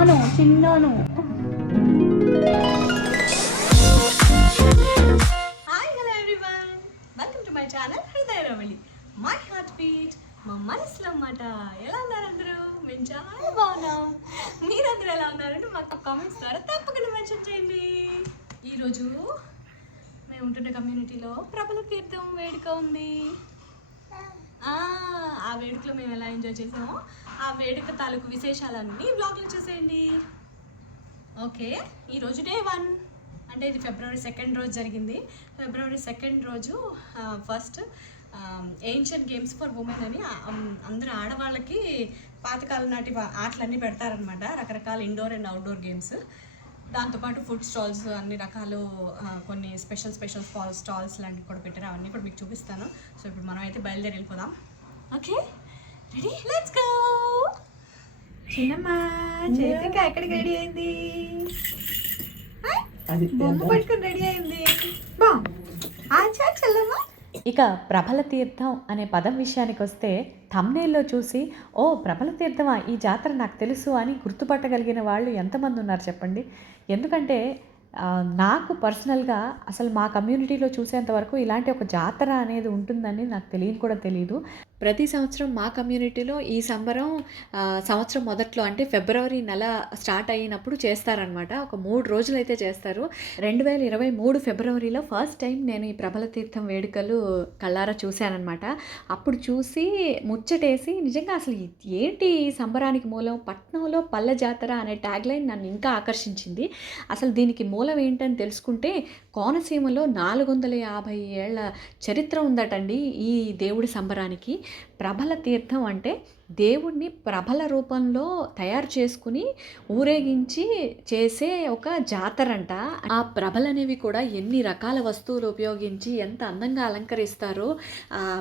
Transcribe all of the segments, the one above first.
నాను చిన్నాను. Hi hello everyone, welcome to my channel Hridaya Ramani. My heart beat, మా మనసులో అన్నమాట. ఎలా ఉన్నారు అందరూ? మేము చాలా బాగున్నాం. మీరందరూ ఎలా ఉన్నారంటే మాకు కామెంట్స్ ద్వారా తప్పకుండా మెన్షన్ చేయండి. ఈరోజు మేము ఉంటున్న కమ్యూనిటీలో ప్రబల తీర్థం వేడుక ఉంది. ఆ వేడుకలో మేము ఎలా ఎంజాయ్ చేసామో ఆ వేడుక తాలూకు విశేషాలన్నీ బ్లాగ్లో చూసేయండి. ఓకే, ఈరోజు డే 1 అంటే ఇది ఫిబ్రవరి 2 రోజు జరిగింది. ఫిబ్రవరి 2 రోజు first ancient games for women అని అందరూ ఆడవాళ్ళకి పాతకాలం నాటి ఆటలన్నీ పెడతారనమాట. రకరకాల ఇండోర్ అండ్ అవుట్డోర్ గేమ్స్, దాంతోపాటు ఫుడ్ స్టాల్స్, అన్ని రకాలు కొన్ని స్పెషల్ స్టాల్స్ లాంటివి కూడా పెట్టారు. అవన్నీ కూడా మీకు చూపిస్తాను. సో ఇప్పుడు మనం అయితే బయలుదేరి వెళ్ళిపోదాం. Okay, ready, let's go. చిన్నమ్మా చేతిక ఎక్కడికి రెడీ అయింది? బొమ్మ పట్టుకుని రెడీ అయింది. బా ఆచా చెల్లమ్మా. ఇక ప్రబల తీర్థం అనే పదం విషయానికి వస్తే థంబ్నెయిల్లో చూసి ఓ ప్రబల తీర్థమా, ఈ జాతర నాకు తెలుసు అని గుర్తుపట్టగలిగిన వాళ్ళు ఎంతమంది ఉన్నారు చెప్పండి. ఎందుకంటే నాకు పర్సనల్గా అసలు మా కమ్యూనిటీలో చూసేంతవరకు ఇలాంటి ఒక జాతర అనేది ఉంటుందని నాకు తెలియదు. ప్రతి సంవత్సరం మా కమ్యూనిటీలో ఈ సంబరం సంవత్సరం మొదట్లో అంటే ఫిబ్రవరి నెల స్టార్ట్ అయినప్పుడు చేస్తారనమాట. ఒక 3 రోజులు అయితే చేస్తారు. 2023 ఫిబ్రవరిలో ఫస్ట్ టైం నేను ఈ ప్రబల తీర్థం వేడుకలు కళ్ళారా చూశానమాట. అప్పుడు చూసి ముచ్చటేసి నిజంగా అసలు ఏంటి ఈ సంబరానికి మూలం, పట్నంలో పల్లె జాతర అనే ట్యాగ్లైన్ నన్ను ఇంకా ఆకర్షించింది. అసలు దీనికి మూలం ఏంటని తెలుసుకుంటే కోనసీమలో 450 ఏళ్ల చరిత్ర ఉందటండి ఈ దేవుడి సంబరానికి. ప్రబల తీర్థం అంటే దేవుణ్ణి ప్రబల రూపంలో తయారు చేసుకుని ఊరేగించి చేసే ఒక జాతరంట. ఆ ప్రభలు అనేవి కూడా ఎన్ని రకాల వస్తువులు ఉపయోగించి ఎంత అందంగా అలంకరిస్తారో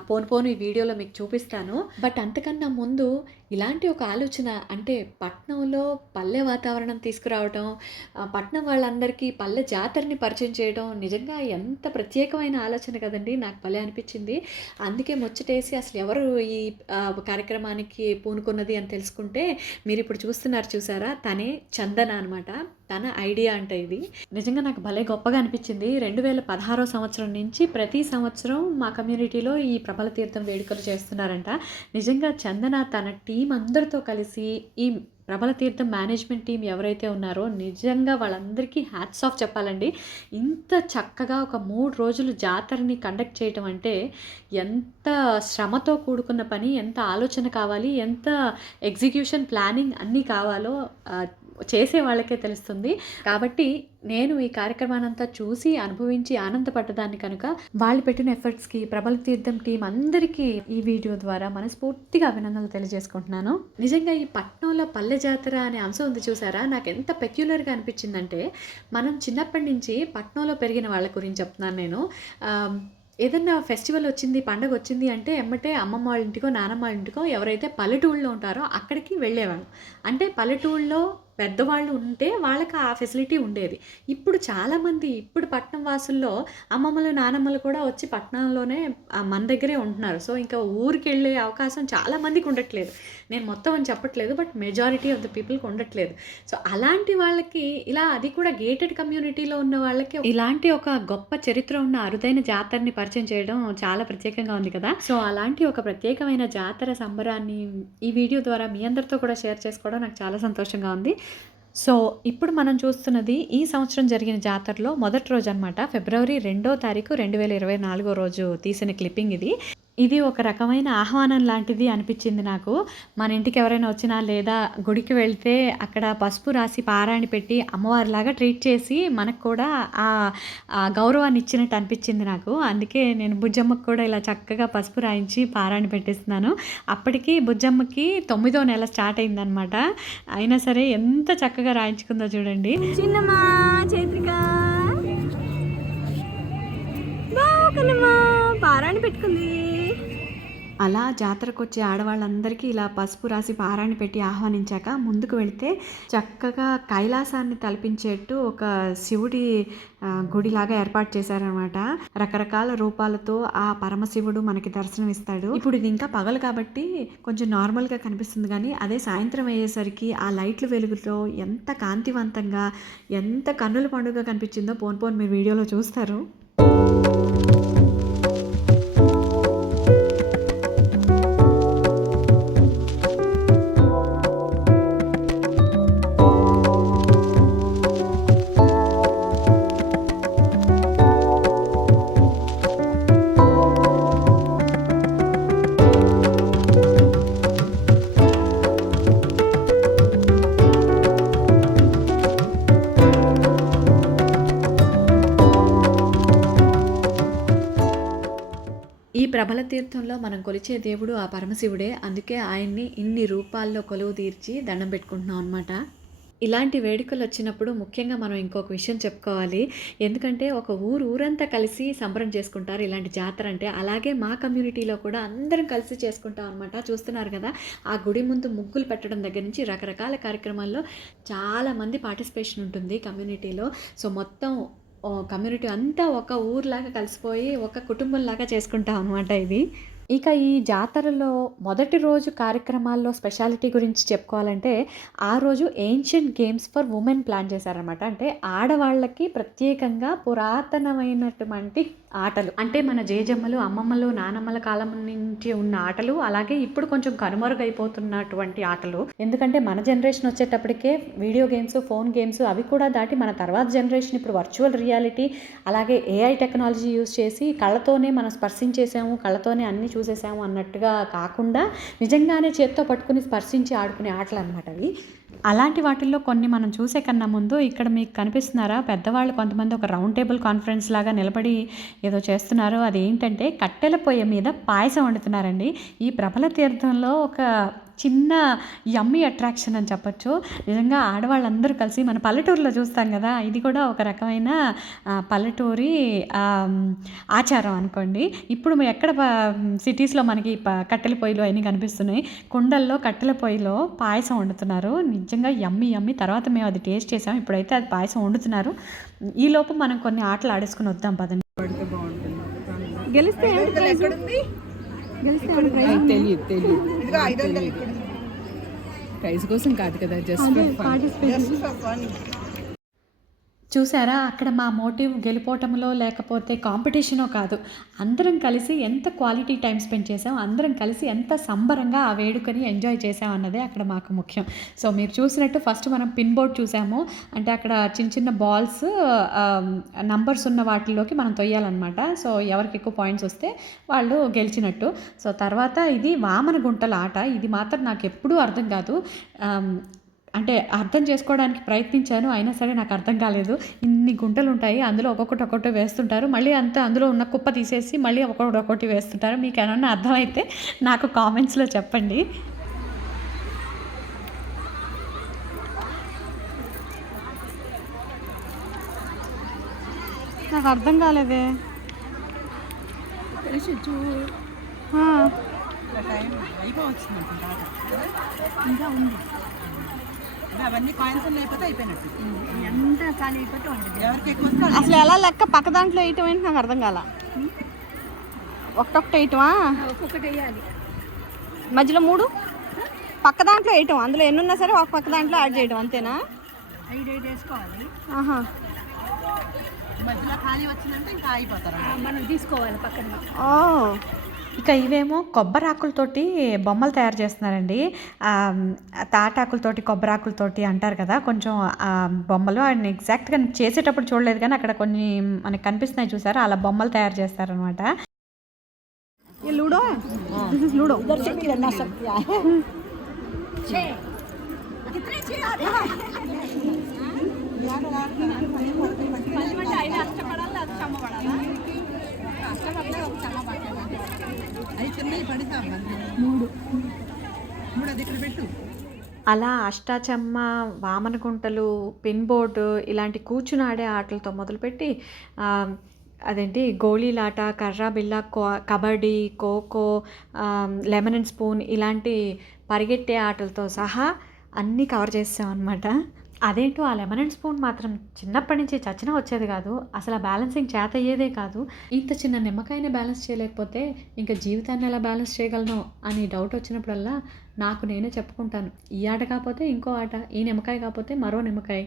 పోను ఈ వీడియోలో మీకు చూపిస్తాను. బట్ అంతకన్నా ముందు ఇలాంటి ఒక ఆలోచన, అంటే పట్నంలో పల్లె వాతావరణం తీసుకురావడం, పట్నం వాళ్ళందరికీ పల్లె జాతరని పరిచయం చేయడం నిజంగా ఎంత ప్రత్యేకమైన ఆలోచన కదండి. నాకు భలే అనిపించింది. అందుకే ముచ్చటేసి అసలు ఎవరు ఈ కార్యక్రమానికి పూనుకున్నది అని తెలుసుకుంటే మీరు ఇప్పుడు చూసారా, తనే చందన అనమాట. తన ఐడియా అంట ఇది. నిజంగా నాకు భలే గొప్పగా అనిపించింది. 2016 సంవత్సరం నుంచి ప్రతి సంవత్సరం మా కమ్యూనిటీలో ఈ ప్రబల తీర్థం వేడుకలు చేస్తున్నారంట. నిజంగా చందన తన టీం అందరితో కలిసి ఈ ప్రబల తీర్థం మేనేజ్మెంట్ టీం ఎవరైతే ఉన్నారో నిజంగా వాళ్ళందరికీ హ్యాట్స్ ఆఫ్ చెప్పాలండి. ఇంత చక్కగా ఒక 3 రోజులు జాతరని కండక్ట్ చేయటం అంటే ఎంత శ్రమతో కూడుకున్న పని, ఎంత ఆలోచన కావాలి, ఎంత ఎగ్జిక్యూషన్ ప్లానింగ్ అన్నీ కావాలో చేసే వాళ్ళకే తెలుస్తుంది. కాబట్టి నేను ఈ కార్యక్రమాన్ని అంతా చూసి అనుభవించి ఆనందపడ్డదాన్ని కనుక వాళ్ళు పెట్టిన ఎఫర్ట్స్కి ప్రబల తీర్థం టీం అందరికీ ఈ వీడియో ద్వారా మనస్ఫూర్తిగా అభినందనలు తెలియజేసుకుంటున్నాను. నిజంగా ఈ పట్నంలో పల్లె జాతర అనే అంశం ఉంది చూసారా, నాకు ఎంత పెక్యులర్గా అనిపించిందంటే, మనం చిన్నప్పటి నుంచి పట్నంలో పెరిగిన వాళ్ళ గురించి చెప్తున్నాను నేను. ఏదన్నా ఫెస్టివల్ వచ్చింది, పండగ వచ్చింది అంటే ఎమ్మటే అమ్మమ్మ వాళ్ళ ఇంటికో నానమ్మ వాళ్ళ ఇంటికో ఎవరైతే పల్లెటూళ్ళలో ఉంటారో అక్కడికి వెళ్ళేవాళ్ళు. అంటే పల్లెటూళ్ళలో పెద్దవాళ్ళు ఉంటే వాళ్ళకి ఆ ఫెసిలిటీ ఉండేది. ఇప్పుడు చాలామంది పట్నం వాసుల్లో అమ్మమ్మలు నానమ్మలు కూడా వచ్చి పట్నంలోనే మన దగ్గరే ఉంటున్నారు. సో ఇంకా ఊరికి వెళ్ళే అవకాశం చాలామందికి ఉండట్లేదు. నేను మొత్తం అని చెప్పట్లేదు, బట్ మెజారిటీ ఆఫ్ ద పీపుల్కి ఉండట్లేదు. సో అలాంటి వాళ్ళకి ఇలా, అది కూడా గేటెడ్ కమ్యూనిటీలో ఉన్న వాళ్ళకి ఇలాంటి ఒక గొప్ప చరిత్ర ఉన్న అరుదైన జాతరని పరిచయం చేయడం చాలా ప్రత్యేకంగా ఉంది కదా. సో అలాంటి ఒక ప్రత్యేకమైన జాతర సంబరాన్ని ఈ వీడియో ద్వారా మీ అందరితో కూడా షేర్ చేసుకోవడం నాకు చాలా సంతోషంగా ఉంది. సో ఇప్పుడు మనం చూస్తున్నది ఈ సంవత్సరం జరిగిన జాతరలో మొదటి రోజు అనమాట. ఫిబ్రవరి 2వ తారీఖు 2024 రోజు తీసిన క్లిప్పింగ్ ఇది. ఇది ఒక రకమైన ఆహ్వానం లాంటిది అనిపించింది నాకు. మన ఇంటికి ఎవరైనా వచ్చినా లేదా గుడికి వెళ్తే అక్కడ పసుపు రాసి పారాణి పెట్టి అమ్మవారిలాగా ట్రీట్ చేసి మనకు కూడా ఆ గౌరవాన్ని ఇచ్చినట్టు అనిపించింది నాకు. అందుకే నేను బుజ్జమ్మకు కూడా ఇలా చక్కగా పసుపు రాయించి పారాణి పెట్టిస్తున్నాను. అప్పటికి బుజ్జమ్మకి 9వ నెల స్టార్ట్ అయిందనమాట. అయినా సరే ఎంత చక్కగా రాయించుకుందో చూడండి. చిన్నమ్మా చైత్రిక పారాణి పెట్టుకుంది. అలా జాతరకు వచ్చే ఆడవాళ్ళందరికీ ఇలా పసుపు రాసి పారాణి పెట్టి ఆహ్వానించాక ముందుకు వెళితే చక్కగా కైలాసాన్ని తలపించేట్టు ఒక శివుడి గుడిలాగా ఏర్పాటు చేశారనమాట. రకరకాల రూపాలతో ఆ పరమశివుడు మనకి దర్శనం ఇస్తాడు. ఇప్పుడు ఇది ఇంకా పగలు కాబట్టి కొంచెం నార్మల్గా కనిపిస్తుంది, కానీ అదే సాయంత్రం అయ్యేసరికి ఆ లైట్ల వెలుగుతో ఎంత కాంతివంతంగా, ఎంత కన్నుల పండుగ కనిపించిందో పోను మీరు వీడియోలో చూస్తారు. ఈ ప్రబల తీర్థంలో మనం కొలిచే దేవుడు ఆ పరమశివుడే. అందుకే ఆయన్ని ఇన్ని రూపాల్లో కొలువు తీర్చి దండం పెట్టుకుంటున్నాం అనమాట. ఇలాంటి వేడుకలు వచ్చినప్పుడు ముఖ్యంగా మనం ఇంకొక విషయం చెప్పుకోవాలి. ఎందుకంటే ఒక ఊరంతా కలిసి సంబరం చేసుకుంటారు ఇలాంటి జాతర అంటే. అలాగే మా కమ్యూనిటీలో కూడా అందరం కలిసి చేసుకుంటాం అనమాట. చూస్తున్నారు కదా, ఆ గుడి ముందు ముగ్గులు పెట్టడం దగ్గర నుంచి రకరకాల కార్యక్రమాల్లో చాలామంది పార్టిసిపేషన్ ఉంటుంది కమ్యూనిటీలో. సో మొత్తం కమ్యూనిటీ అంతా ఒక ఊర్లాగా కలిసిపోయి ఒక కుటుంబంలాగా చేసుకుంటాం అనమాట ఇది. ఇక ఈ జాతరలో మొదటి రోజు కార్యక్రమాల్లో స్పెషాలిటీ గురించి చెప్పుకోవాలంటే, ఆ రోజు ancient games for women plan చేశారనమాట. అంటే ఆడవాళ్ళకి ప్రత్యేకంగా పురాతనమైనటువంటి ఆటలు, అంటే మన జేజమ్మలు, అమ్మమ్మలు, నానమ్మల కాలం నుంచి ఉన్న ఆటలు, అలాగే ఇప్పుడు కొంచెం కనుమరుగైపోతున్నటువంటి ఆటలు. ఎందుకంటే మన జనరేషన్ వచ్చేటప్పటికే వీడియో గేమ్స్, ఫోన్ గేమ్స్ అవి కూడా దాటి మన తర్వాత జనరేషన్ ఇప్పుడు వర్చువల్ రియాలిటీ, అలాగే ఏఐ టెక్నాలజీ యూజ్ చేసి కళ్ళతోనే మనం స్పర్శించేసాము, కళ్ళతోనే అన్ని చూసేసాము అన్నట్టుగా కాకుండా నిజంగానే చేత్తో పట్టుకుని స్పర్శించి ఆడుకునే ఆటలు అనమాట అవి. అలాంటి వాటిల్లో కొన్ని మనం చూసే కన్నా ముందు ఇక్కడ మీకు కనిపిస్తున్నారా, పెద్దవాళ్ళు కొంతమంది ఒక రౌండ్ టేబుల్ కాన్ఫరెన్స్ లాగా నిలబడి ఏదో చేస్తున్నారు. అది ఏంటంటే కట్టెల పొయ్యి మీద పాయసం వండుతున్నారండి. ఈ ప్రబల తీర్థంలో ఒక చిన్న యమ్మీ అట్రాక్షన్ అని చెప్పచ్చు. నిజంగా ఆడవాళ్ళందరూ కలిసి మన పల్లెటూరులో చూస్తాం కదా, ఇది కూడా ఒక రకమైన పల్లెటూరి ఆచారం అనుకోండి. ఇప్పుడు ఎక్కడ సిటీస్లో మనకి కట్టెల పొయ్యిలో అన్నీ కనిపిస్తున్నాయి. కుండల్లో కట్టెల పొయ్యిలో పాయసం వండుతున్నారు. నిజంగా యమ్మీ. తర్వాత మేము అది టేస్ట్ చేసాం. ఇప్పుడైతే అది పాయసం వండుతున్నారు. ఈలోపు మనం కొన్ని ఆటలు ఆడేసుకుని వద్దాం పదండి. గెలిస్తే తెలియదు ప్రైజ్ కోసం కాదు కదా, జస్ట్ ఫర్ ఫన్. చూసారా, అక్కడ మా మోటివ్ గెలిపోవటంలో లేకపోతే కాంపిటీషనో కాదు, అందరం కలిసి ఎంత క్వాలిటీ టైం స్పెండ్ చేసాం, అందరం కలిసి ఎంత సంబరంగా ఆ వేడుకని ఎంజాయ్ చేసాం అన్నదే అక్కడ మాకు ముఖ్యం. సో మీరు చూసినట్టు ఫస్ట్ మనం పిన్ బోర్డ్ చూసాము. అంటే అక్కడ చిన్న బాల్స్ నంబర్స్ ఉన్న వాటిలోకి మనం తొయ్యాలన్నమాట. సో ఎవరికి ఎక్కువ పాయింట్స్ వస్తే వాళ్ళు గెలిచినట్టు. సో తర్వాత ఇది వామన గుంటల ఆట. ఇది మాత్రం నాకు ఎప్పుడూ అర్థం కాదు. అంటే అర్థం చేసుకోవడానికి ప్రయత్నించాను, అయినా సరే నాకు అర్థం కాలేదు. ఇన్ని గుంటలు ఉంటాయి, అందులో ఒక్కొక్కటి వేస్తుంటారు, మళ్ళీ అంతా అందులో ఉన్న కుప్ప తీసేసి మళ్ళీ ఒక్కొక్కటి వేస్తుంటారు. మీకు ఏమన్నా అర్థమైతే నాకు కామెంట్స్లో చెప్పండి. నాకు అర్థం కాలేదే. ఇంకా ఉంది, అవన్నీ కాయిన్స్ అయిపోతే అయిపోయినట్టు. ఎంత ఖాళీ అయిపోతే ఉండదు. ఎవరికి ఎక్కువ వస్తే అసలు ఎలా లెక్క పక్క దాంట్లో వేయటం ఏంటి నాకు అర్థం కాల. ఒకటొకటి వేయటమా? ఒక్కొక్కటి వేయాలి. మధ్యలో 3 పక్క దాంట్లో వేయటం, అందులో ఎన్ని ఉన్నా సరే ఒక పక్క దాంట్లో యాడ్ చేయడం, అంతేనా? 5 వేసుకోవాలి. ఆహా, మధ్యలో ఖాళీ వచ్చిందంటే ఇంకా అయిపోతారు, మనం తీసుకోవాలి పక్కన. ఓ, ఇక ఇవేమో కొబ్బరాకులతోటి బొమ్మలు తయారు చేస్తున్నారండి. తాటాకులతోటి, కొబ్బరాకులతోటి అంటారు కదా కొంచెం బొమ్మలు. ఆయన ఎగ్జాక్ట్గా చేసేటప్పుడు చూడలేదు, కానీ అక్కడ కొన్ని మనకి కనిపిస్తున్నాయి చూసారా, అలా బొమ్మలు తయారు చేస్తారనమాట. లూడో, లూడో అలా అష్టాచమ్మ, వామన గుంటలు, పిన్ బోర్డు ఇలాంటి కూర్చుని ఆడే ఆటలతో మొదలుపెట్టి అదేంటి గోళీలాట, కర్రా బిళ్ళ, kabaddi, kho kho, lemon and spoon ఇలాంటి పరిగెట్టే ఆటలతో సహా అన్నీ కవర్ చేసామన్నమాట. అదేంటో ఆ లెమన్ అండ్ స్పూన్ మాత్రం చిన్నప్పటి నుంచి చచ్చినా వచ్చేది కాదు. అసలు ఆ బ్యాలెన్సింగ్ చేత అయ్యేదే కాదు. ఇంత చిన్న నిమ్మకాయని బ్యాలెన్స్ చేయలేకపోతే ఇంకా జీవితాన్ని ఎలా బ్యాలెన్స్ చేయగలను అని డౌట్ వచ్చినప్పుడల్లా నాకు నేనే చెప్పుకుంటాను, ఈ ఆట కాకపోతే ఇంకో ఆట, ఈ నిమ్మకాయ కాకపోతే మరో నిమ్మకాయ,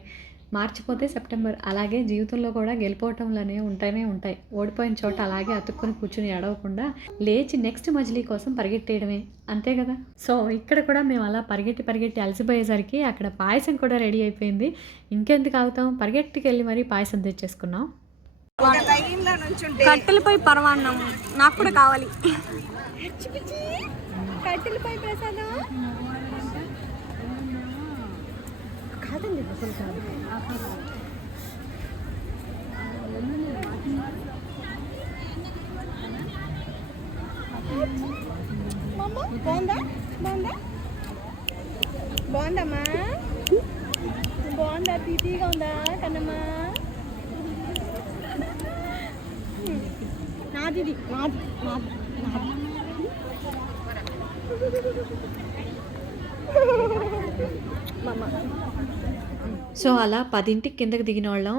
మార్చిపోతే సెప్టెంబర్. అలాగే జీవితంలో కూడా గెలిపోవటంలోనే ఉంటాయి. ఓడిపోయిన చోట అలాగే అతుక్కుని కూర్చుని ఏడవకుండా లేచి నెక్స్ట్ మజిలీ కోసం పరిగెట్టేయడమే, అంతే కదా. సో ఇక్కడ కూడా మేము అలా పరిగెట్టి అలసిపోయేసరికి అక్కడ పాయసం కూడా రెడీ అయిపోయింది. ఇంకెందుకు ఆగుతాం, పరిగెట్టుకు వెళ్ళి మరీ పాయసం తెచ్చేసుకున్నాం. కట్టెలపై పరమాన్నం నాకు కూడా కావాలి. కట్టెలపై ప్రసాదం కాదండి, అసలు కాదు. బాగుందమ్మా, బాగుందా, తీతీగా ఉందా కన్నమ్మా? నాది సో అలా 10ంటికి కిందకి దిగిన వాళ్ళం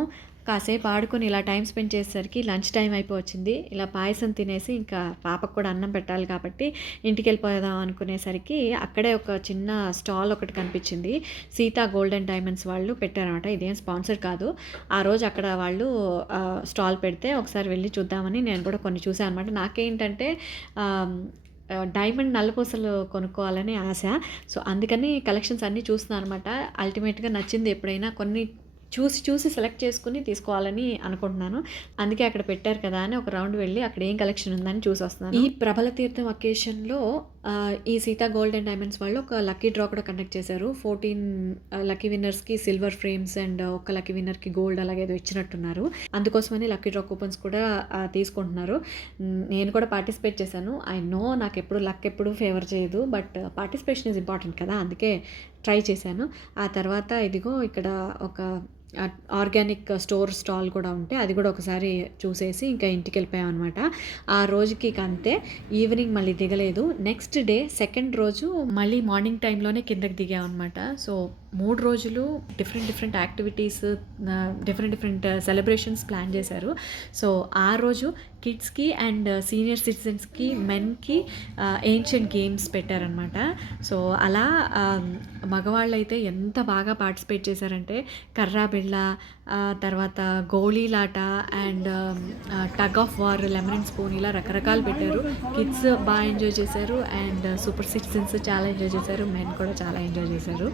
కాసేపు ఆడుకొని ఇలా టైం స్పెండ్ చేసేసరికి లంచ్ టైం అయిపోవచ్చింది. ఇలా పాయసం తినేసి ఇంకా పాపకు కూడా అన్నం పెట్టాలి కాబట్టి ఇంటికి వెళ్ళిపోదాం అనుకునేసరికి అక్కడే ఒక చిన్న స్టాల్ ఒకటి కనిపించింది. సీతా గోల్డ్ అండ్ డైమండ్స్ వాళ్ళు పెట్టారనమాట. ఇదేం స్పాన్సర్ కాదు. ఆ రోజు అక్కడ వాళ్ళు స్టాల్ పెడితే ఒకసారి వెళ్ళి చూద్దామని నేను కూడా కొన్ని చూసాను అనమాట. నాకేంటంటే డైమండ్ నల్లపూసలు కొనుక్కోవాలని ఆశ. సో అందుకని కలెక్షన్స్ అన్నీ చూస్తున్నాను అనమాట. అల్టిమేట్గా నచ్చింది ఎప్పుడైనా కొన్ని చూసి సెలెక్ట్ చేసుకుని తీసుకోవాలని అనుకుంటున్నాను. అందుకే అక్కడ పెట్టారు కదా అని ఒక రౌండ్ వెళ్ళి అక్కడ ఏం కలెక్షన్ ఉందని చూసి వస్తున్నాను. ఈ ప్రభల తీర్థం అకేషన్లో ఈ సీతా గోల్డ్ అండ్ డైమండ్స్ వాళ్ళు ఒక లక్కీ డ్రా కూడా కండక్ట్ చేశారు. 14 లక్కీ విన్నర్స్కి సిల్వర్ ఫ్రేమ్స్ అండ్ ఒక లక్కీ విన్నర్కి గోల్డ్ అలాగేదో ఇచ్చినట్టున్నారు. అందుకోసమని లక్కీ డ్రా కూపన్స్ కూడా తీసుకుంటున్నారు. నేను కూడా పార్టిసిపేట్ చేశాను. ఐ నో నాకు ఎప్పుడు లక్ ఎప్పుడు ఫేవర్ చేయదు, బట్ పార్టిసిపేషన్ ఈజ్ ఇంపార్టెంట్ కదా, అందుకే ట్రై చేశాను. ఆ తర్వాత ఇదిగో ఇక్కడ ఒక ఆర్గానిక్ స్టాల్ కూడా ఉంటే అది కూడా ఒకసారి చూసేసి ఇంకా ఇంటికి వెళ్ళిపోయాం అనమాట. ఆ రోజుకి అంతే, ఈవినింగ్ మళ్ళీ దిగలేదు. నెక్స్ట్ డే సెకండ్ రోజు మళ్ళీ మార్నింగ్ టైంలోనే కిందకి దిగాం అనమాట. సో 3 రోజులు different activities, different celebrations plan చేశారు. సో ఆ రోజు కిడ్స్కి అండ్ సీనియర్ సిటిజన్స్కి, మెన్కి ఏన్షియంట్ గేమ్స్ పెట్టారనమాట. సో అలా మగవాళ్ళు అయితే ఎంత బాగా పార్టిసిపేట్ చేశారంటే కర్రా బిళ్ళ, తర్వాత గోళీలాట and tug of war, lemon and spoon ఇలా రకరకాలు పెట్టారు. కిడ్స్ బాగా ఎంజాయ్ చేశారు అండ్ సూపర్ సిటిజన్స్ చాలా ఎంజాయ్ చేశారు, మెన్ కూడా చాలా ఎంజాయ్ చేశారు.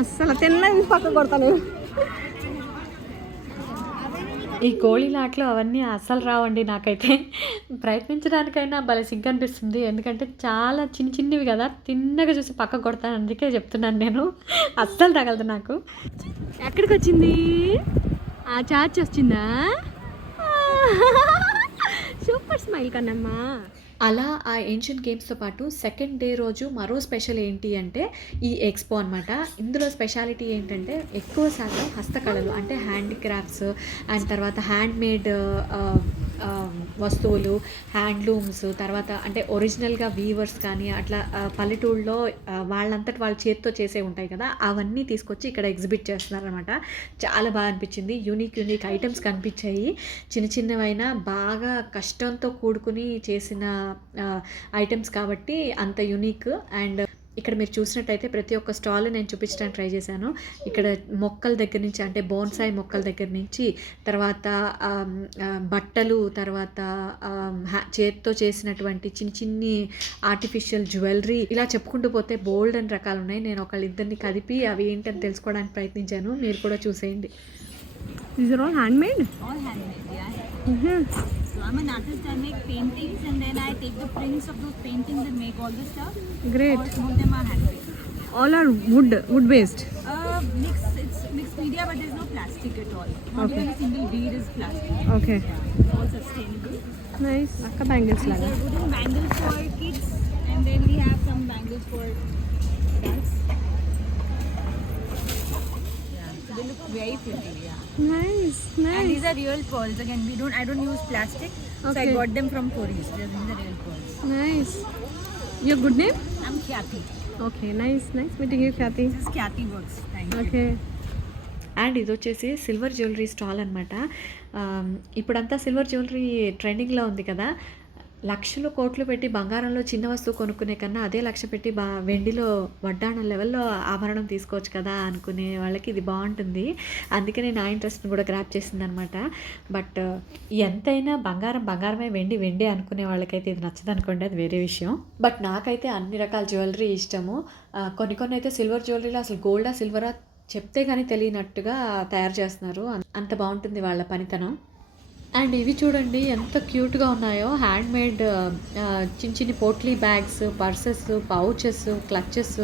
అస్సలు తిన్న పక్క కొడతాను. ఈ గోళీలాటలు అవన్నీ అస్సలు రావండి నాకైతే. ప్రయత్నించడానికైనా భలే సిగ్గు అనిపిస్తుంది, ఎందుకంటే చాలా చిన్నవి కదా, తిన్నగా చూసి పక్క కొడతాను. అందుకే చెప్తున్నాను, నేను అస్సలు తగలదు నాకు. ఎక్కడికి వచ్చింది ఆ చార్జ్ వచ్చిందా? సూపర్ స్మైల్ కన్నమ్మా. అలా ఆ ఏన్షియంట్ గేమ్స్తో పాటు సెకండ్ డే రోజు మరో స్పెషల్ ఏంటి అంటే ఈ ఎక్స్పో అనమాట. ఇందులో స్పెషాలిటీ ఏంటంటే ఎక్కువ శాతం హస్తకళలు అంటే హ్యాండిక్రాఫ్ట్స్ అండ్ తర్వాత హ్యాండ్మేడ్ వస్తువులు, హ్యాండ్లూమ్స్, తర్వాత అంటే ఒరిజినల్గా వీవర్స్ కానీ అట్లా పల్లెటూళ్ళలో వాళ్ళంతటి వాళ్ళ చేతితో చేసే ఉంటాయి కదా, అవన్నీ తీసుకొచ్చి ఇక్కడ ఎగ్జిబిట్ చేస్తున్నారనమాట. చాలా బాగా అనిపించింది. యూనిక్ ఐటమ్స్ కనిపించాయి. చిన్నవైనా బాగా కష్టంతో కూడుకుని చేసిన ఐటమ్స్ కాబట్టి అంత యూనిక్. అండ్ ఇక్కడ మీరు చూసినట్టయితే ప్రతి ఒక్క స్టాల్ నేను చూపించడానికి ట్రై చేశాను. ఇక్కడ మొక్కల దగ్గర నుంచి అంటే బోన్సాయి మొక్కల దగ్గర నుంచి, తర్వాత బట్టలు, తర్వాత చేతితో చేసినటువంటి చిన్ని ఆర్టిఫిషియల్ జ్యువెలరీ, ఇలా చెప్పుకుంటూ పోతే బోల్డ్ అని రకాలు ఉన్నాయి. నేను ఒకళ్ళిద్దరిని కదిపి అవి ఏంటని తెలుసుకోవడానికి ప్రయత్నించాను. మీరు కూడా చూసేయండి. These are all handmade? All handmade, yeah. So I'm an artist. I make paintings and then I take the prints of those paintings and make all the stuff. Great. Or some of them are handmade. All are wood based. It's mixed media, but there's no plastic at all. Not even a single bead is plastic. Okay. It's all sustainable. Nice. Akka bangles These laga. are wooden bangles for kids, and then we have some bangles for adults. Yeah, so they look very pretty. Yeah. Nice. And these are real pearls. Again, I don't use plastic, so I Okay. got them from Koreans. These are real pearls. Nice. Your good name? I'm Khyati. Okay. Nice meeting you, Khyati. This is Khyati Works. Thank you. Okay. And ఇది వచ్చేసి silver jewellery stall అనమాట. ఇప్పుడంతా silver jewellery ట్రెండింగ్లో ఉంది కదా. లక్షలు కోట్లు పెట్టి బంగారంలో చిన్న వస్తువు కొనుక్కునే కన్నా అదే లక్ష పెట్టి వెండిలో వడ్డాణం లెవెల్లో ఆభరణం తీసుకోవచ్చు కదా అనుకునే వాళ్ళకి ఇది బాగుంటుంది. అందుకనే నా ఇంట్రెస్ట్ని కూడా గ్రాప్ చేసింది అనమాట. బట్ ఎంతైనా బంగారమే, వెండి అనుకునే వాళ్ళకైతే ఇది నచ్చదు అనుకోండి, అది వేరే విషయం. బట్ నాకైతే అన్ని రకాల జ్యువెలరీ ఇష్టము. కొన్ని అయితే సిల్వర్ జ్యువెలరీలో అసలు గోల్డా సిల్వరా చెప్తే కానీ తెలియనట్టుగా తయారు చేస్తున్నారు. అంత బాగుంటుంది వాళ్ళ పనితనం. అండ్ ఇవి చూడండి ఎంత క్యూట్గా ఉన్నాయో. హ్యాండ్ మేడ్ చిన్న potli bags, purses, pouches, clutches,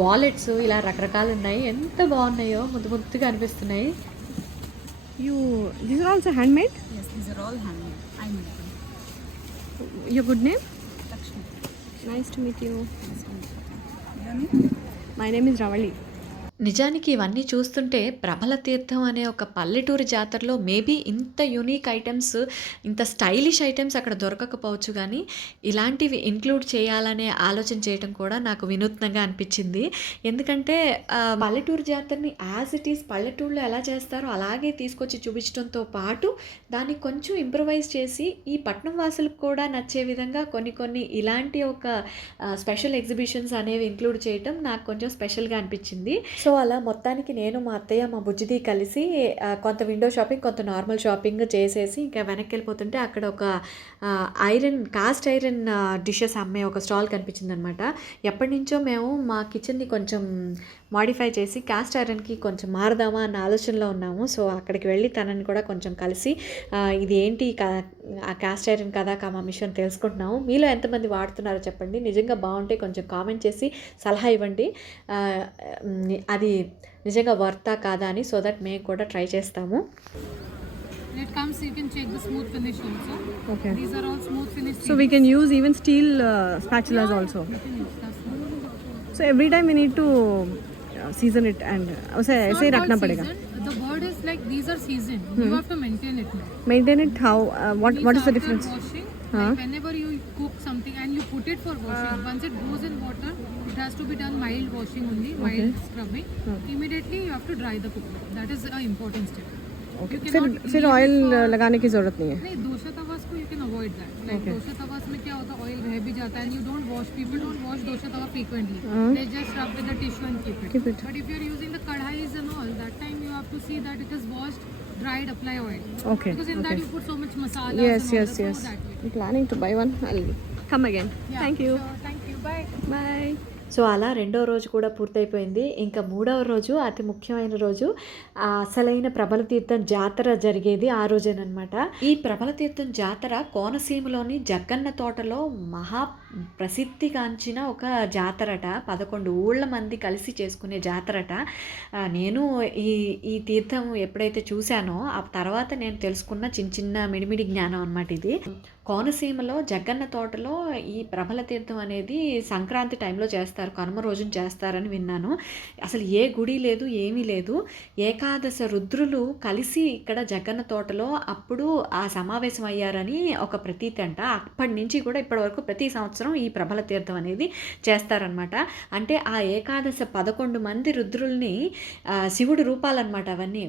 wallets, ఇలా రకరకాలు ఉన్నాయి. ఎంత బాగున్నాయో, ముద్దుగా అనిపిస్తున్నాయి. These are also handmade? Yes, these are all handmade. I made them. Your good name? Lakshmi. Nice to meet you. Nice to meet you. Your name? My name is Ravali. నిజానికి ఇవన్నీ చూస్తుంటే ప్రభల తీర్థం అనే ఒక పల్లెటూరు జాతరలో మేబీ ఇంత unique items, ఇంత స్టైలిష్ ఐటమ్స్ అక్కడ దొరకకపోవచ్చు, కానీ ఇలాంటివి ఇంక్లూడ్ చేయాలనే ఆలోచన చేయడం కూడా నాకు వినూత్నంగా అనిపించింది. ఎందుకంటే పల్లెటూరు జాతరని యాజ్ ఇట్ ఈస్ పల్లెటూరులో ఎలా చేస్తారో అలాగే తీసుకొచ్చి చూపించడంతో పాటు దాన్ని కొంచెం ఇంప్రవైజ్ చేసి ఈ పట్నం వాసులకు కూడా నచ్చే విధంగా కొన్ని ఇలాంటి ఒక స్పెషల్ ఎగ్జిబిషన్స్ అనేవి ఇంక్లూడ్ చేయటం నాకు కొంచెం స్పెషల్గా అనిపించింది. సో అలా మొత్తానికి నేను, మా అత్తయ్య, మా బుజ్జిది కలిసి కొంత విండో షాపింగ్, కొంత నార్మల్ షాపింగ్ చేసేసి ఇంకా వెనక్కి వెళ్ళిపోతుంటే అక్కడ ఒక కాస్ట్ ఐరన్ డిషెస్ అమ్మే ఒక స్టాల్ కనిపించింది అనమాట. ఎప్పటి నుంచో మేము మా కిచెన్ని కొంచెం మాడిఫై చేసి కాస్ట్ ఐరన్కి కొంచెం మారుదామా అన్న ఆలోచనలో ఉన్నాము. సో అక్కడికి వెళ్ళి తనని కూడా కొంచెం కలిసి ఇది ఏంటి ఆ కాస్ట్ ఐరన్ కదా మా మిషన్ తెలుసుకుంటున్నాము. మీలో ఎంతమంది వాడుతున్నారో చెప్పండి. నిజంగా బాగుంటే కొంచెం కామెంట్ చేసి సలహా ఇవ్వండి, అది నిజంగా వర్తా కాదా అని. సో దట్ మేము కూడా ట్రై చేస్తాము. When it comes, you can check the smooth finish also. Okay. These are all smooth finish. So we can use even steel spatulas also. You can use that. So every time we need to season it and It's ऐसे ही not रखना called पड़ेगा. seasoned. The word is like these are seasoned. You have to maintain it now. Maintain it how? What Means is the after difference? Washing, Huh? like whenever you cook something and you put it for washing, once it goes in water, it has to be done mild washing only, mild scrubbing. Immediately you have to dry the cookware. That is an important step. Okay. You cannot फिर leave oil it for- लगाने की जरूरत नहीं है. नहीं, दोशा तवास को you can avoid that. Like दोशा तवास में क्या होता है, ऑयल रह भी जाता है and you don't wash. People don't wash dosha Tawa frequently. They just rub with the tissue and keep it. Keep it. But if you are using the kadhais and all, that time you have to see that it is washed, dried, apply oil. Okay. Because in that you put so much masala. Yes, and all yes, that, yes. So that way. I'm planning to buy one. I'll come again. Yeah, Thank you. Sure, thank you. Bye. Bye. So అలా రెండో రోజు కూడా పూర్తయిపోయింది. ఇంకా మూడవ రోజు అతి ముఖ్యమైన రోజు, అసలైన ప్రభల తీర్థం జాతర జరిగేది ఆ రోజేనమాట. ఈ ప్రభల తీర్థం జాతర కోనసీమలోని జగ్గన్న తోటలో మహా ప్రసిద్ధిగాంచిన ఒక జాతరట. 11 ఊళ్ళ మంది కలిసి చేసుకునే జాతరట. నేను ఈ తీర్థం ఎప్పుడైతే చూశానో ఆ తర్వాత నేను తెలుసుకున్న చిన్న మిడిమిడి జ్ఞానం అనమాట ఇది. కోనసీమలో జగ్గన్న తోటలో ఈ ప్రభల తీర్థం అనేది సంక్రాంతి టైంలో చేస్తారు, కనుమ రోజున చేస్తారని విన్నాను. అసలు ఏ గుడి లేదు, ఏమీ లేదు. ఏకాదశ రుద్రులు కలిసి ఇక్కడ జగ్గన్న తోటలో అప్పుడు ఆ సమావేశం అయ్యారని ఒక ప్రతీతి అంట. అప్పటి నుంచి కూడా ఇప్పటి వరకు ప్రతి సంవత్సరం ఈ ప్రభల తీర్థం అనేది చేస్తారనమాట. అంటే ఆ ఏకాదశ 11 మంది రుద్రుల్ని శివుడి రూపాలన్నమాట అవన్నీ.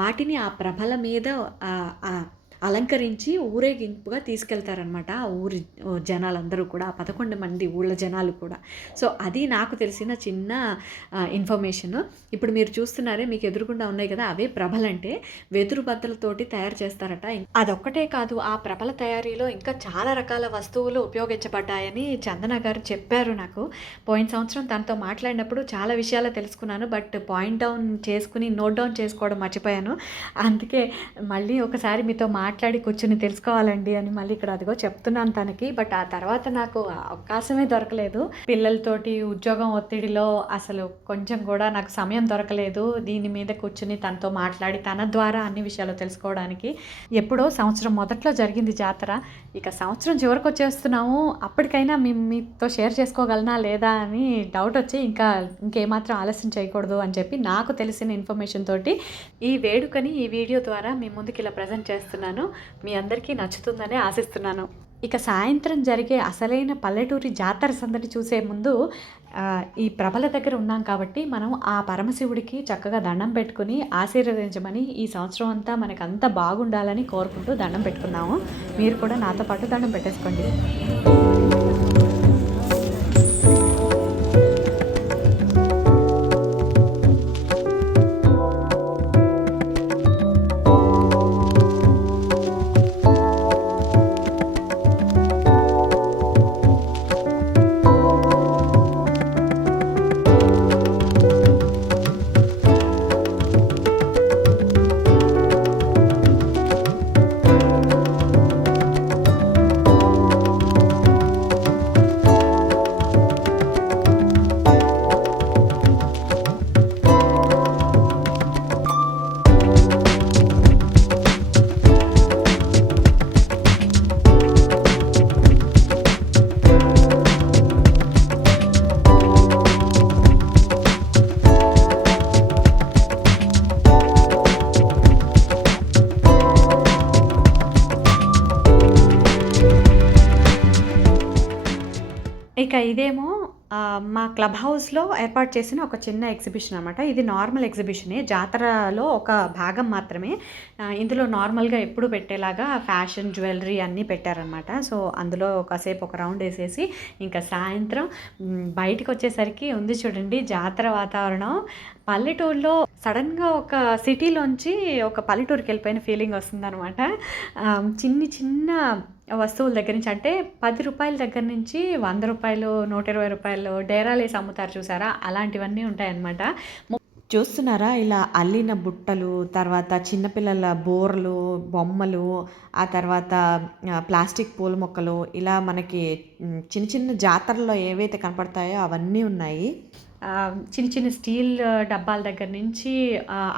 వాటిని ఆ ప్రభల మీద అలంకరించి ఊరేగింపుగా తీసుకెళ్తారనమాట ఆ ఊరి జనాలందరూ కూడా, 11 మంది ఊళ్ళ జనాలు కూడా. సో అది నాకు తెలిసిన చిన్న ఇన్ఫర్మేషన్. ఇప్పుడు మీరు చూస్తున్నారే, మీకు ఎదురుగుండా ఉన్నాయి కదా, అవే ప్రభలంటే వెదురు బద్దలతోటి తయారు చేస్తారట. అదొక్కటే కాదు, ఆ ప్రభల తయారీలో ఇంకా చాలా రకాల వస్తువులు ఉపయోగించబడ్డాయని చందన గారు చెప్పారు నాకు. పోయిన సంవత్సరం తనతో మాట్లాడినప్పుడు చాలా విషయాలు తెలుసుకున్నాను, బట్ పాయింట్ డౌన్ చేసుకుని నోట్ డౌన్ చేసుకోవడం మర్చిపోయాను. అందుకే మళ్ళీ ఒకసారి మీతో మాట్లాడి కూర్చుని తెలుసుకోవాలండి అని మళ్ళీ ఇక్కడ అదిగో చెప్తున్నాను తనకి. బట్ ఆ తర్వాత నాకు అవకాశమే దొరకలేదు. పిల్లలతోటి ఉద్యోగం ఒత్తిడిలో అసలు కొంచెం కూడా నాకు సమయం దొరకలేదు దీని మీద కూర్చుని తనతో మాట్లాడి తన ద్వారా అన్ని విషయాలు తెలుసుకోవడానికి. ఎప్పుడో సంవత్సరం మొదట్లో జరిగింది జాతర. ఇక సంవత్సరం చివరికి వచ్చేస్తున్నాము. అప్పటికైనా మీతో షేర్ చేసుకోగలనా లేదా అని డౌట్ వచ్చి ఇంకేమాత్రం ఆలస్యం చేయకూడదు అని చెప్పి నాకు తెలిసిన ఇన్ఫర్మేషన్ తోటి ఈ వేడుకని ఈ వీడియో ద్వారా మీ ముందుకు ఇలా ప్రజెంట్ చేస్తున్నాను. మీ అందరికీ నచ్చుతుందని ఆశిస్తున్నాను. ఇక సాయంత్రం జరిగే అసలైన పల్లెటూరి జాతర సందడి చూసే ముందు ఈ ప్రభల దగ్గర ఉన్నాం కాబట్టి మనం ఆ పరమశివుడికి చక్కగా దండం పెట్టుకుని ఆశీర్వదించమని ఈ సంవత్సరం అంతా మనకంతా బాగుండాలని కోరుకుంటూ దండం పెట్టుకున్నాము. మీరు కూడా నాతో పాటు దండం పెట్టేసుకోండి. ఇక ఇదేమో మా క్లబ్ హౌస్లో ఏర్పాటు చేసిన ఒక చిన్న ఎగ్జిబిషన్ అనమాట. ఇది నార్మల్ ఎగ్జిబిషనే, జాతరలో ఒక భాగం మాత్రమే. ఇందులో నార్మల్గా ఎప్పుడు పెట్టేలాగా ఫ్యాషన్ జ్యువెలరీ అన్నీ పెట్టారనమాట. సో అందులో కాసేపు ఒక రౌండ్ వేసేసి ఇంకా సాయంత్రం బయటకు వచ్చేసరికి ఉంది చూడండి జాతర వాతావరణం. పల్లెటూరులో సడన్గా ఒక సిటీలోంచి ఒక పల్లెటూరుకి వెళ్ళిపోయిన ఫీలింగ్ వస్తుందన్నమాట. చిన్న వస్తువుల దగ్గర నుంచి, అంటే 10 రూపాయల దగ్గర నుంచి 100 రూపాయలు, 120 రూపాయలు డేరాలు వేసి అమ్ముతారు చూసారా, అలాంటివన్నీ ఉంటాయన్నమాట. చూస్తున్నారా ఇలా అల్లిన బుట్టలు, తర్వాత చిన్నపిల్లల బోర్లు, బొమ్మలు, ఆ తర్వాత ప్లాస్టిక్ పూల మొక్కలు, ఇలా మనకి చిన్న జాతరలో ఏవైతే కనపడతాయో అవన్నీ ఉన్నాయి. చిన్న స్టీల్ డబ్బాల దగ్గర నుంచి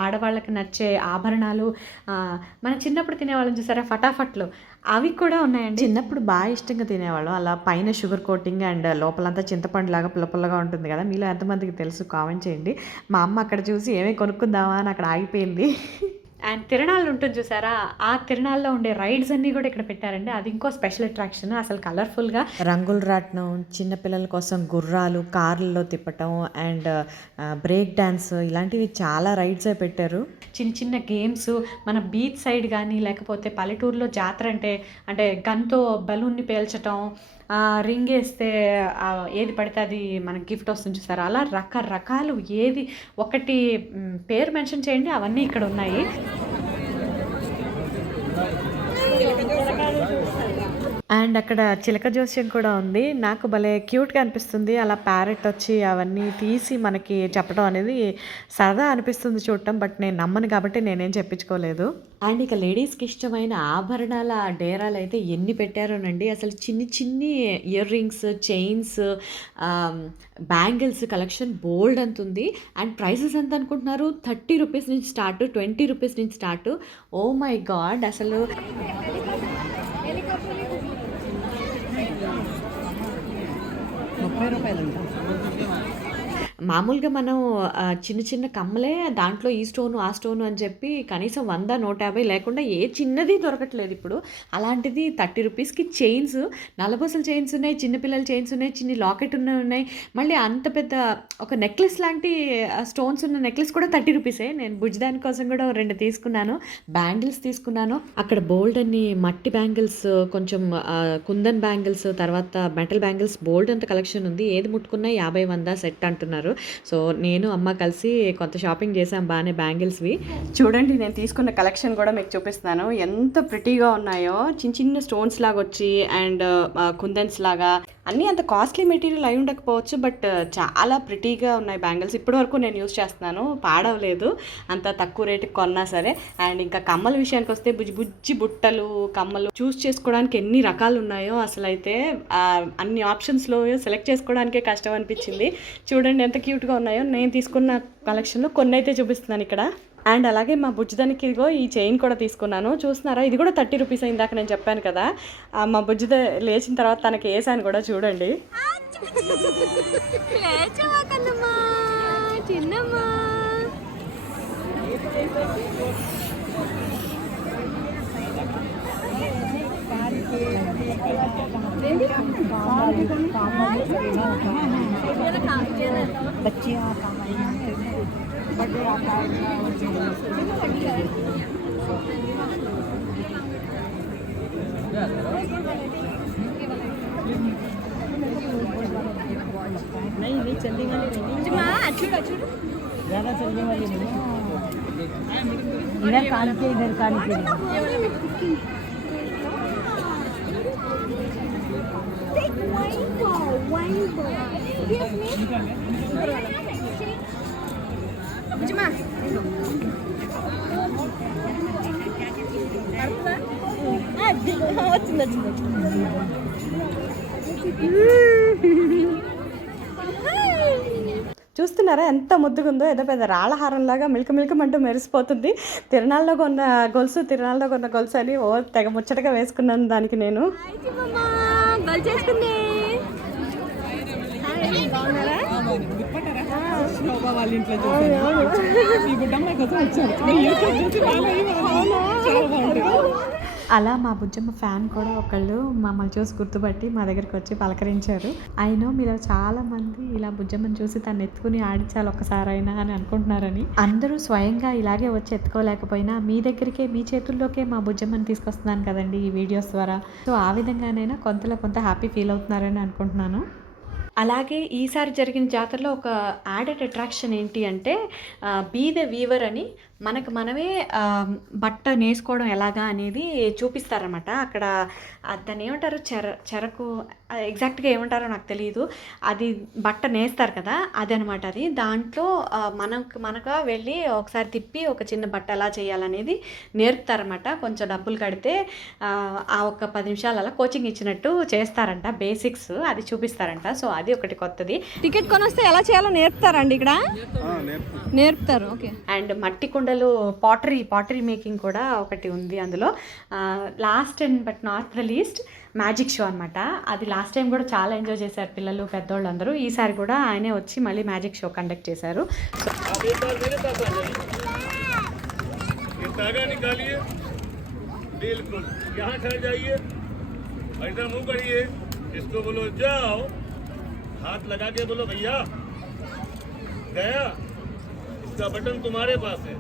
ఆడవాళ్ళకి నచ్చే ఆభరణాలు, మనం చిన్నప్పుడు తినేవాళ్ళం చూసారా ఫటాఫట్లు, అవి కూడా ఉన్నాయండి. చిన్నప్పుడు బాగా ఇష్టంగా తినేవాళ్ళం. అలా పైన షుగర్ కోటింగ్ అండ్ లోపలంతా చింతపండు లాగా పుల్లపుల్లగా ఉంటుంది కదా. మీలో ఎంతమందికి తెలుసు కామెంట్ చేయండి. మా అమ్మ అక్కడ చూసి ఏమేమి కొనుక్కుందామా అని అక్కడ ఆగిపోయింది. అండ్ తిరణాలు ఉంటుంది చూసారా, ఆ తిరణాల్లో ఉండే రైడ్స్ అన్నీ కూడా ఇక్కడ పెట్టారండి. అది ఇంకో స్పెషల్ అట్రాక్షన్. అసలు కలర్ఫుల్గా రంగుల రాట్నం, చిన్నపిల్లల కోసం గుర్రాలు కార్లలో తిప్పటం అండ్ బ్రేక్ డ్యాన్స్, ఇలాంటివి చాలా రైడ్స్ పెట్టారు. చిన్న గేమ్స్, మన బీచ్ సైడ్ కానీ లేకపోతే పల్లెటూరులో జాతర అంటే గన్తో బలూన్ని పేల్చటం, రింగ్ వేస్తే ఏది పడితే అది మనకి గిఫ్ట్ వస్తుంది చూసారా, అలా రకరకాలు ఏది ఒకటి పేరు మెన్షన్ చేయండి అవన్నీ ఇక్కడ ఉన్నాయి. అండ్ అక్కడ చిలక జోస్యం కూడా ఉంది. నాకు భలే క్యూట్గా అనిపిస్తుంది. అలా ప్యారెట్ వచ్చి అవన్నీ తీసి మనకి చెప్పడం అనేది సరదా అనిపిస్తుంది చూడటం. బట్ నేను నమ్మను కాబట్టి నేనేం చెప్పించుకోలేదు. అండ్ ఇక లేడీస్కి ఇష్టమైన ఆభరణాల డేరాలు అయితే ఎన్ని పెట్టారోనండి. అసలు చిన్ని ear rings, chains, bangles collection బోల్డ్ అంతుంది. అండ్ ప్రైసెస్ ఎంత అనుకుంటున్నారు? 30 రూపీస్ నుంచి స్టార్ట్, 20 రూపీస్ నుంచి స్టార్ట్. ఓ మై గాడ్, అసలు 30 రూపాయలు. మామూలుగా మనం చిన్న కమ్మలే దాంట్లో ఈ స్టోను ఆ స్టోను అని చెప్పి కనీసం 100, 150 లేకుండా ఏ చిన్నది దొరకట్లేదు ఇప్పుడు. అలాంటిది 30 రూపీస్కి చైన్స్, నల్లబొసలు చైన్స్ ఉన్నాయి, చిన్నపిల్లల చైన్స్ ఉన్నాయి, చిన్న లాకెట్ ఉన్నాయి, మళ్ళీ అంత పెద్ద ఒక నెక్లెస్ లాంటి స్టోన్స్ ఉన్న నెక్లెస్ కూడా 30 రూపీసే. నేను బుజ్జిదాని కోసం కూడా 2 తీసుకున్నాను, బ్యాంగిల్స్ తీసుకున్నాను. అక్కడ బోల్డ్ అన్ని మట్టి బ్యాంగిల్స్, కొంచెం కుందన్ బ్యాంగిల్స్, తర్వాత మెటల్ బ్యాంగిల్స్ బోల్డ్ అంత కలెక్షన్ ఉంది. ఏది ముట్టుకున్నా 50, 100 సెట్ అంటున్నారు. సో నేను అమ్మ కలిసి కొంత షాపింగ్ చేసాం బాగానే బ్యాంగిల్స్వి. చూడండి నేను తీసుకున్న కలెక్షన్ కూడా మీకు చూపిస్తున్నాను. ఎంత ప్రిటీగా ఉన్నాయో, చిన్న స్టోన్స్ లాగా వచ్చి అండ్ కుందన్స్ లాగా అన్నీ అంత కాస్ట్లీ మెటీరియల్ అయి ఉండకపోవచ్చు, బట్ చాలా ప్రిటీగా ఉన్నాయి బ్యాంగిల్స్. ఇప్పటివరకు నేను యూస్ చేస్తున్నాను, పాడవలేదు అంత తక్కువ రేటుకి కొన్నా సరే. అండ్ ఇంకా కమ్మల విషయానికి వస్తే బుజ్జి బుట్టలు కమ్మలు చూస్ చేసుకోవడానికి ఎన్ని రకాలు ఉన్నాయో అసలు అయితే అన్ని ఆప్షన్స్లో సెలెక్ట్ చేసుకోవడానికే కష్టం అనిపించింది. చూడండి ఎంత క్యూట్గా ఉన్నాయో. నేను తీసుకున్న కలెక్షన్లో కొన్ని అయితే చూపిస్తున్నాను ఇక్కడ. అండ్ అలాగే మా బుజ్జిదానికి ఇదిగో ఈ చైన్ కూడా తీసుకున్నాను. చూస్తున్నారా, ఇది కూడా 30 రూపీస్ అయిందాక నేను చెప్పాను కదా. మా బుజ్జిద లేచిన తర్వాత తనకి వేసాను కూడా, చూడండి. नहीं चलने वाली नहीं, ज़्यादा चलने वाली नहीं, इधर कान के చూస్తున్నారా ఎంత ముద్దుగుందో. ఏదో పెద్ద రాళ్ళహారంలాగా మిల్కమంటూ మెరిసిపోతుంది. తిరణాల్లో కొన్న గొలుసు అని తెగ ముచ్చటగా వేసుకున్నాను దానికి నేను. వాళ్ళ ఇంట్లో అలా మా బుజ్జమ్మ ఫ్యాన్ కూడా ఒకళ్ళు మమ్మల్ని చూసి గుర్తుపట్టి మా దగ్గరికి వచ్చి పలకరించారు. అయినో మీరు చాలామంది ఇలా బుజ్జమ్మని చూసి తను ఎత్తుకుని ఆడించాలి ఒక్కసారైనా అని అనుకుంటున్నారని. అందరూ స్వయంగా ఇలాగే వచ్చి ఎత్తుకోలేకపోయినా మీ దగ్గరికే మీ చేతుల్లోకే మా బుజ్జమ్మని తీసుకొస్తున్నాను కదండి ఈ వీడియోస్ ద్వారా. సో ఆ విధంగానైనా కొంత హ్యాపీ ఫీల్ అవుతున్నారని అనుకుంటున్నాను. అలాగే ఈసారి జరిగిన జాతరలో ఒక యాడెడ్ అట్రాక్షన్ ఏంటి అంటే బీ ద వీవర్ అని మనమే బట్ట నేసుకోవడం ఎలాగా అనేది చూపిస్తారన్నమాట. అక్కడ దాన్ని ఏమంటారు, చెరకు ఎగ్జాక్ట్గా ఏమంటారో నాకు తెలియదు. అది బట్ట నేస్తారు కదా, అది అనమాట. అది దాంట్లో మనకు వెళ్ళి ఒకసారి తిప్పి ఒక చిన్న బట్ట ఎలా చేయాలనేది నేర్పుతారన్నమాట. కొంచెం డబ్బులు కడితే ఆ ఒక 10 నిమిషాలు అలా కోచింగ్ ఇచ్చినట్టు చేస్తారంట, బేసిక్స్ అది చూపిస్తారంట. సో అది ఒకటి కొత్తది. టికెట్ కొనొస్తే ఎలా చేయాలో నేర్పుతారండి ఇక్కడ, నేర్పుతారు. ఓకే. అండ్ మట్టి కుండలు పాటరీ మేకింగ్ కూడా ఒకటి ఉంది అందులో. Last and but not the least magic show అనమాట. అది లాస్ట్ టైం కూడా చాలా ఎంజాయ్ చేశారు పిల్లలు పెద్దోళ్ళు అందరూ. ఈసారి కూడా ఆయనే వచ్చి మళ్ళీ మ్యాజిక్ షో కండక్ట్ చేశారు. हाथ लगा के बोलो भैया गया, इसका बटन तुम्हारे पास है।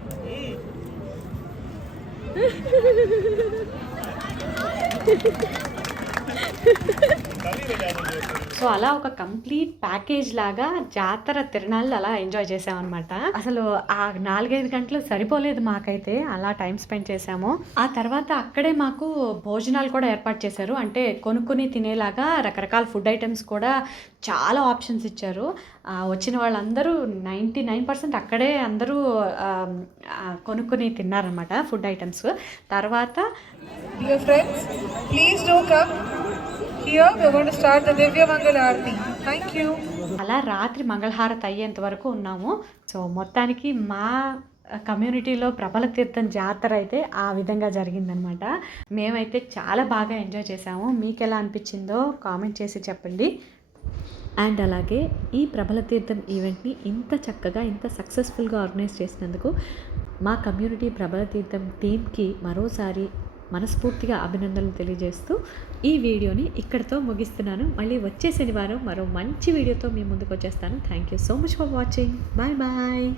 సో అలా ఒక కంప్లీట్ ప్యాకేజ్ లాగా జాతర తిరణాలు అలా ఎంజాయ్ చేసామన్నమాట. అసలు ఆ 4-5 గంటలు సరిపోలేదు మాకైతే, అలా టైం స్పెండ్ చేసాము. ఆ తర్వాత అక్కడే మాకు భోజనాలు కూడా ఏర్పాటు చేశారు. అంటే కొనుక్కొని తినేలాగా రకరకాల ఫుడ్ ఐటమ్స్ కూడా చాలా ఆప్షన్స్ ఇచ్చారు. వచ్చిన వాళ్ళందరూ 99% అక్కడే అందరూ కొనుక్కొని తిన్నారనమాట ఫుడ్ ఐటమ్స్. తర్వాత Dear friends, please do come. Here we are going to start the Divya Mangal Aarti. Thank you. అలా రాత్రి మంగళహారతి అయ్యేంత వరకు ఉన్నాము. సో మొత్తానికి మా కమ్యూనిటీలో ప్రబల తీర్థం జాతర అయితే ఆ విధంగా జరిగిందనమాట. మేమైతే చాలా బాగా ఎంజాయ్ చేసాము. మీకు ఎలా అనిపించిందో కామెంట్ చేసి చెప్పండి. అండ్ అలాగే ఈ ప్రబల తీర్థం ఈవెంట్ని ఇంత చక్కగా ఇంత సక్సెస్ఫుల్గా ఆర్గనైజ్ చేసినందుకు మా కమ్యూనిటీ ప్రబల తీర్థం టీమ్కి మరోసారి మనస్ఫూర్తిగా అభినందనలు తెలియజేస్తూ ఈ వీడియోని ఇక్కడితో ముగిస్తున్నాను. మళ్ళీ వచ్చే శనివారం మరో మంచి వీడియోతో మీ ముందుకు వచ్చేస్తాను. Thank you so much for watching. Bye bye.